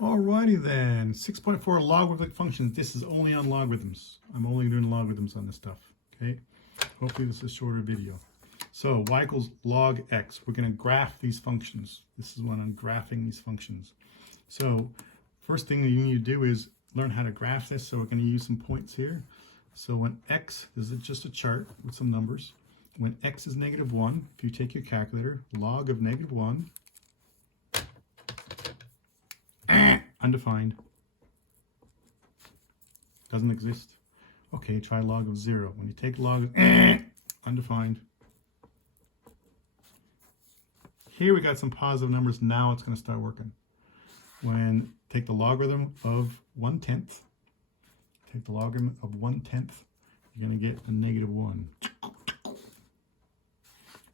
Alrighty then, 6.4 logarithmic functions. This is only on logarithms. I'm only doing logarithms on this stuff, okay? Hopefully this is a shorter video. So y equals log x. We're going to graph these functions. This is when I'm graphing these functions. So first thing that you need to do is learn how to graph this. So we're going to use some points here. So when x, this is just a chart with some numbers. When x is -1, if you take your calculator, log of -1, undefined, doesn't exist. Okay, try log of 0. When you take log of undefined, here we got some positive numbers. Now it's going to start working. When take the logarithm of 1/10, take the logarithm of 1/10, you're going to get a -1.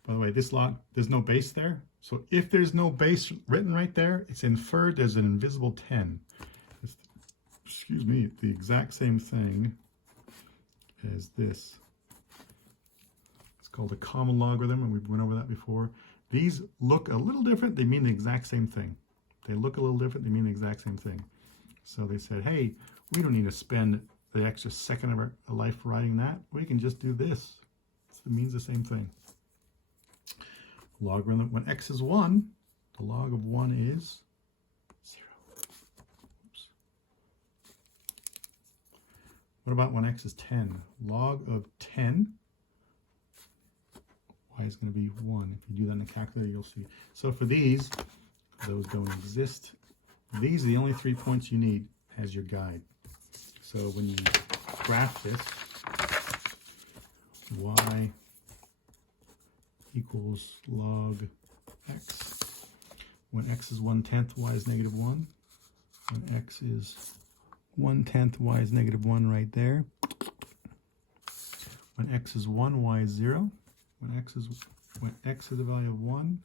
By the way, this log, there's no base there. So if there's no base written right there, it's inferred there's an invisible 10. It's, excuse me, the exact same thing as this. It's called a common logarithm, and we went over that before. These look a little different. They mean the exact same thing. They look a little different. They mean the exact same thing. So they said, hey, we don't need to spend the extra second of our life writing that. We can just do this. It means the same thing. Logarithm, when x is 1, the log of 1 is 0. Oops. What about when x is 10? Log of 10, y is going to be 1. If you do that in the calculator, you'll see. So for these, those don't exist. These are the only 3 points you need as your guide. So when you graph this, y equals log x. When x is 1/10, y is -1. When x is 1/10, y is -1 right there. When x is 1, y is 0. When x has a value of 1,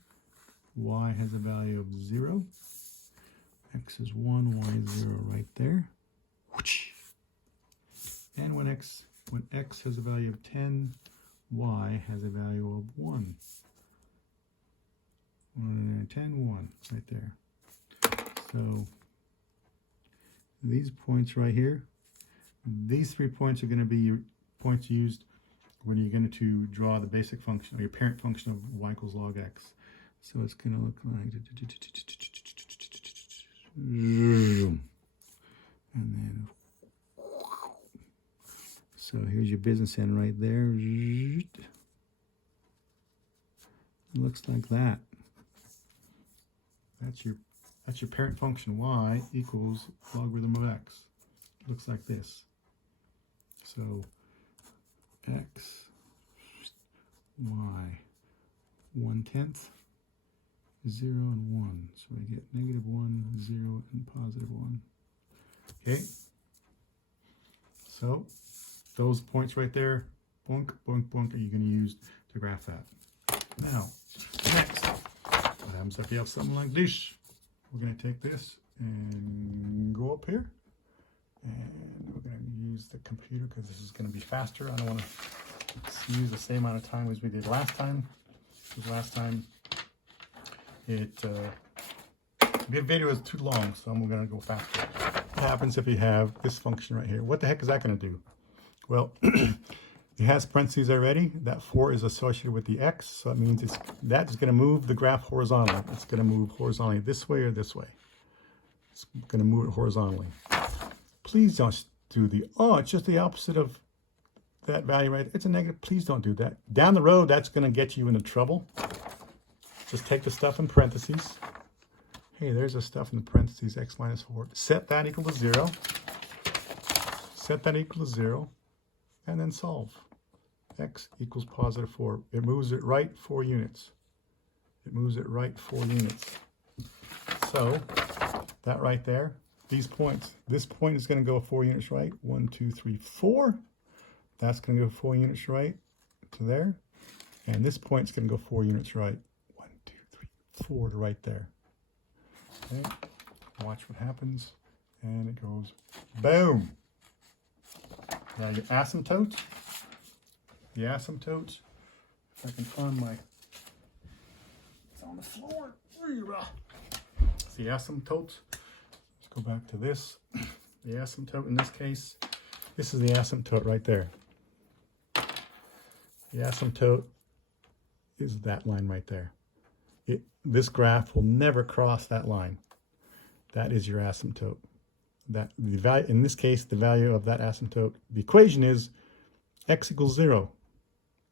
y has a value of 0. X is 1, y is 0 right there. And when x has a value of 10, y has a value of 1. 10, 1, right there. So these points right here, these 3 points are going to be your points used when you're going to draw the basic function, or your parent function of y equals log x. So it's going to look like, and then, so here's your business end right there. It looks like that. That's your parent function, y equals logarithm of x. It looks like this. So x, y, 1/10, 0 and 1. So I get -1, 0, and +1. Okay. So those points right there, boink, boink, boink, are you going to use to graph that. Now, next, what happens if you have something like this? We're going to take this and go up here, and we're going to use the computer because this is going to be faster. I don't want to use the same amount of time as we did last time. Because last time, the video is too long, so I'm going to go faster. What happens if you have this function right here? What the heck is that going to do? Well, it has parentheses already. That 4 is associated with the x, so that means that's going to move the graph horizontally. It's going to move horizontally this way or this way. It's going to move it horizontally. Please don't do it's just the opposite of that value, right? It's a negative. Please don't do that. Down the road, that's going to get you into trouble. Just take the stuff in parentheses. Hey, there's the stuff in the parentheses, x minus 4. Set that equal to 0. Set that equal to 0. And then solve. X equals +4. It moves it right 4 units. It moves it right 4 units. So that right there, these points, this point is going to go 4 units right. 1, 2, 3, 4. That's going to go 4 units right to there. And this point's going to go 4 units right. 1, 2, 3, 4 to right there. Okay. Watch what happens. And it goes boom. Now your asymptotes. The asymptotes. If I can find my, it's on the floor. It's the asymptotes. go back to this. The asymptote in this case, this is the asymptote right there. The asymptote is that line right there. This graph will never cross that line. That is your asymptote. That the value, in this case, the value of that asymptote, the equation is x equals 0.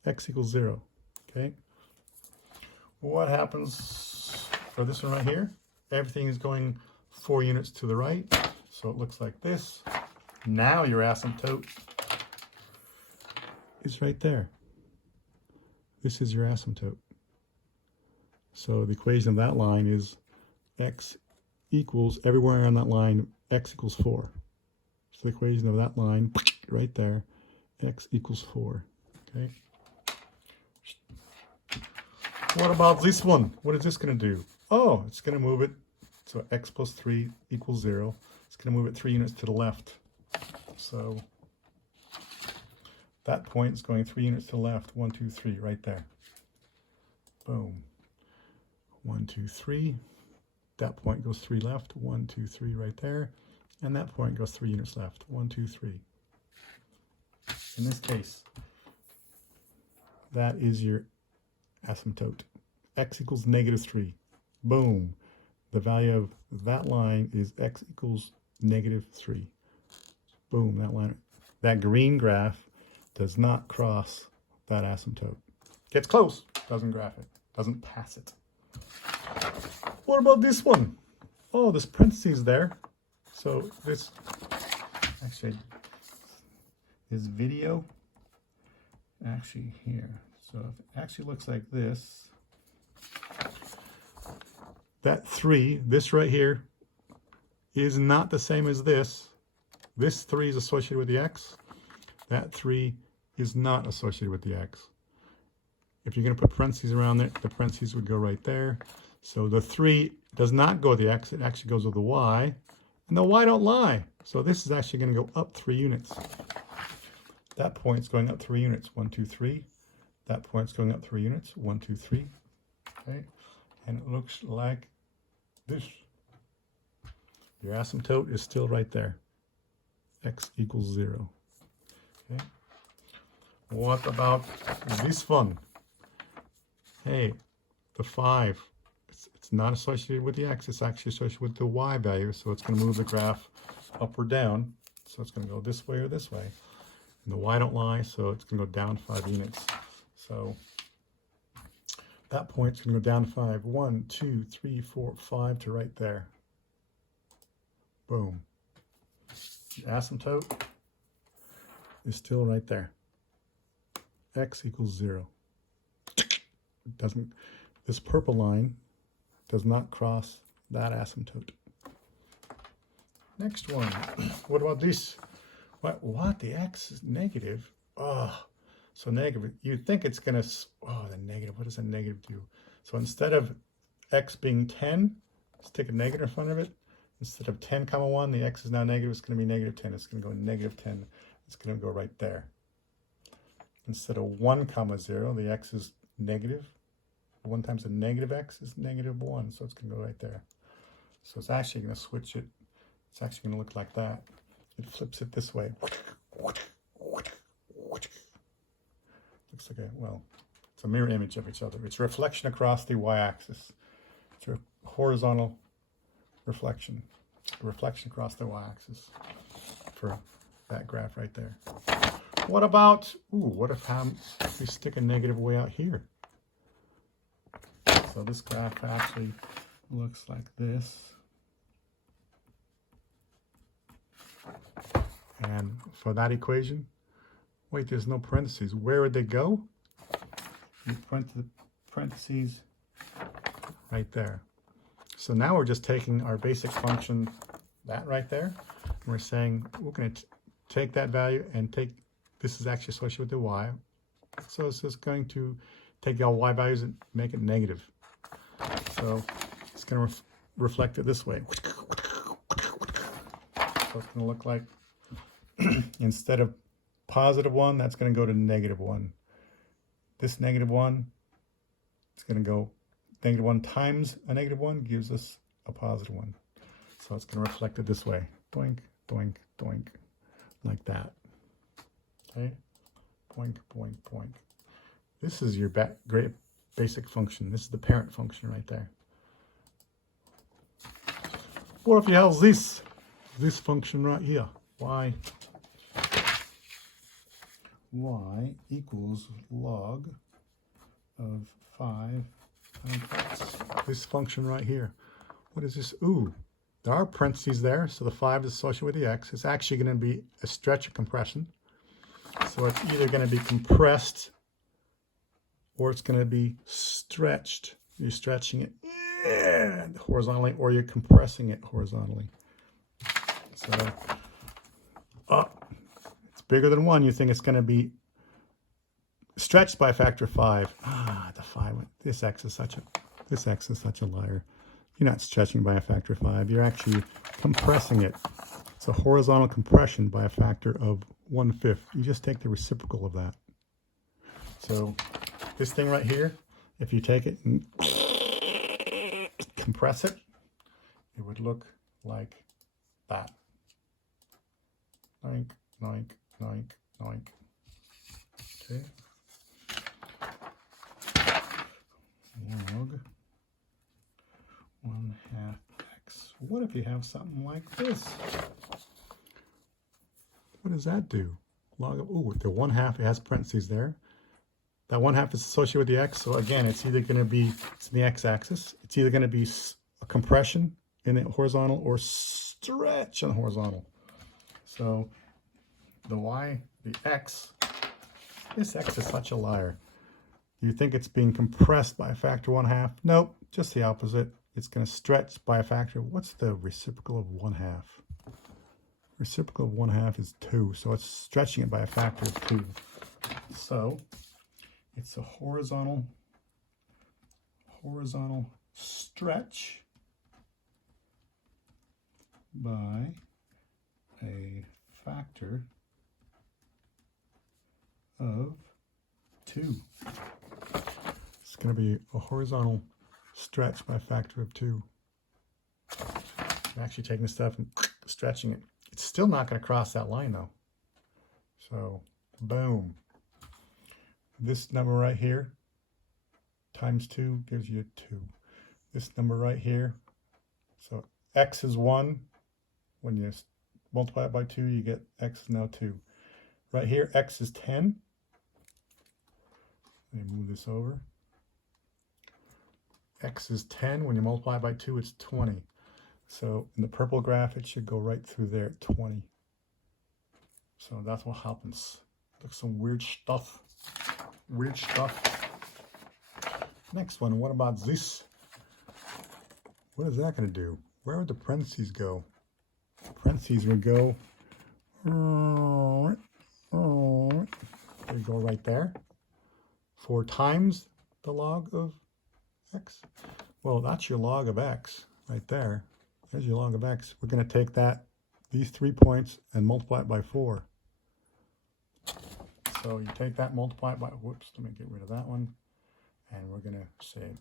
X equals 0. Okay. What happens for this one right here? Everything is going 4 units to the right, so it looks like this. Now your asymptote is right there. This is your asymptote. So the equation of that line is x equals, everywhere on that line, x equals 4. So the equation of that line, right there, x equals 4. Okay. What about this one? What is this going to do? Oh, it's going to move it. So x plus 3 equals 0. It's going to move it 3 units to the left. So that point is going 3 units to the left. 1, 2, 3, right there. Boom. 1, 2, 3. That point goes 3 left. 1, 2, 3, right there. And that point goes 3 units left. 1, 2, 3. In this case, that is your asymptote. X equals -3. Boom. The value of that line is x equals -3. Boom. That line, that green graph does not cross that asymptote. Gets close, doesn't graph it, doesn't pass it. What about this one? Oh, there's parentheses there. So this, actually, this video, actually here. So it actually looks like this. That 3, this right here, is not the same as this. This 3 is associated with the x. That 3 is not associated with the x. If you're going to put parentheses around it, the parentheses would go right there. So the 3 does not go with the x, it actually goes with the y. And the y don't lie. So this is actually going to go up 3 units. That point's going up 3 units. 1, 2, 3. That point's going up 3 units. 1, 2, 3. Okay. And it looks like this. Your asymptote is still right there. X equals 0. Okay. What about this one? Hey, the 5. It's not associated with the x. It's actually associated with the y value. So it's going to move the graph up or down. So it's going to go this way or this way. And the y don't lie, so it's going to go down 5 units. So that point's going to go down 5. 1, 2, 3, 4, 5 to right there. Boom. The asymptote is still right there. X equals 0. It doesn't. This purple line does not cross that asymptote. Next one. What about this? What? The x is negative? Oh, so negative. You'd think it's going to, oh, the negative. What does a negative do? So instead of x being 10, let's take a negative in front of it. Instead of 10, 1, the x is now negative. It's going to be -10. It's going to go -10. It's going to go right there. Instead of 1, 0, the x is negative. 1 times a negative x is -1, so it's going to go right there. So it's actually going to switch it. It's actually going to look like that. It flips it this way. Looks like it's a mirror image of each other. It's reflection across the y-axis. It's a horizontal reflection across the y-axis for that graph right there. What about, what if we stick a negative way out here? So this graph actually looks like this. And for that equation, wait, there's no parentheses. Where would they go? You print the parentheses right there. So now we're just taking our basic function, that right there, and we're saying we're going to take that value and take, this is actually associated with the y. So it's just going to take all y values and make it negative. So it's going to reflect it this way. So it's going to look like, instead of +1, that's going to go to -1. This -1, it's going to go -1 times a -1 gives us a +1. So it's going to reflect it this way. Doink, doink, doink, like that. Okay? Boink, boink, boink. This is your great basic function. This is the parent function right there. What if you have this function right here? Y equals log of 5 times x. This function right here. What is this? Ooh, there are parentheses there, so the 5 is associated with the x. It's actually going to be a stretch or compression. So it's either going to be compressed or it's going to be stretched. You're stretching it horizontally or you're compressing it horizontally. So it's bigger than 1. You think it's going to be stretched by a factor of 5. The 5. This x is such a liar. You're not stretching by a factor of 5. You're actually compressing it. It's a horizontal compression by a factor of 1/5. You just take the reciprocal of that. So this thing right here, if you take it and compress it, it would look like that. Noink, noink, noink, noink. Okay. Log 1/2 x. What if you have something like this? What does that do? Log of, ooh, the 1/2, it has parentheses there. That 1/2 is associated with the x, so again, it's either going to be, it's in the x-axis, it's either going to be a compression in the horizontal or stretch on the horizontal. So the y, the x, this x is such a liar. You think it's being compressed by a factor 1/2? Nope, just the opposite. It's going to stretch by a factor. What's the reciprocal of 1/2? Reciprocal of 1/2 is 2, so it's stretching it by a factor of 2. So it's a horizontal stretch by a factor of 2. It's going to be a horizontal stretch by a factor of 2. I'm actually taking this stuff and stretching it. It's still not going to cross that line though. So boom. This number right here times 2 gives you 2. This number right here, so x is 1. When you multiply it by 2, you get x is now 2. Right here, x is 10. Let me move this over. X is 10. When you multiply it by 2, it's 20. So in the purple graph, it should go right through there at 20. So that's what happens. Look, some weird stuff. Weird stuff. Next one, what about this? What is that going to do? Where would the parentheses go? Parentheses would go, they go right there. 4 times the log of x. Well, that's your log of x right there. There's your log of x. We're going to take these 3 points and multiply it by 4. So you take that, multiply it by, whoops, let me get rid of that one. And we're going to say,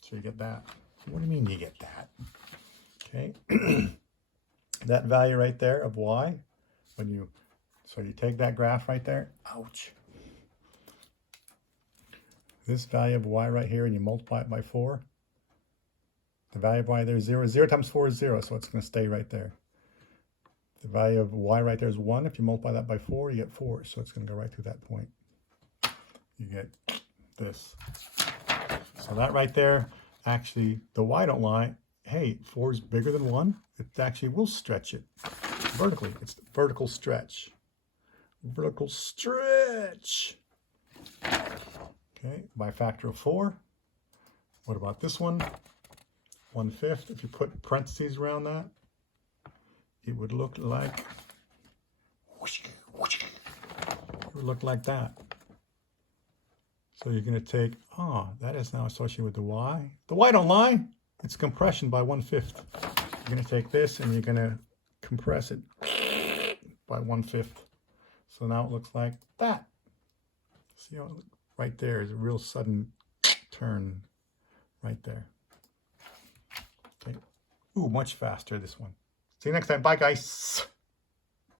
so you get that. What do you mean you get that? Okay. That value right there of y, so you take that graph right there, ouch. This value of y right here, and you multiply it by 4. The value of y there is 0. 0 times 4 is 0, so it's going to stay right there. The value of y right there is 1. If you multiply that by 4, you get 4, so it's going to go right through that point. You get this. So that right there, actually, the y don't lie. Hey, 4 is bigger than 1. It actually will stretch it vertically. It's the vertical stretch. Vertical stretch. Okay, by a factor of 4. What about this one? 1/5. If you put parentheses around that, it would look like, it would look like that. So you're going to take, that is now associated with the y. The y don't lie. It's compression by 1/5. You're going to take this and you're going to compress it by 1/5. So now it looks like that. See how it looks? Right there is a real sudden turn right there. Okay. Ooh, much faster, this one. See you next time. Bye, guys.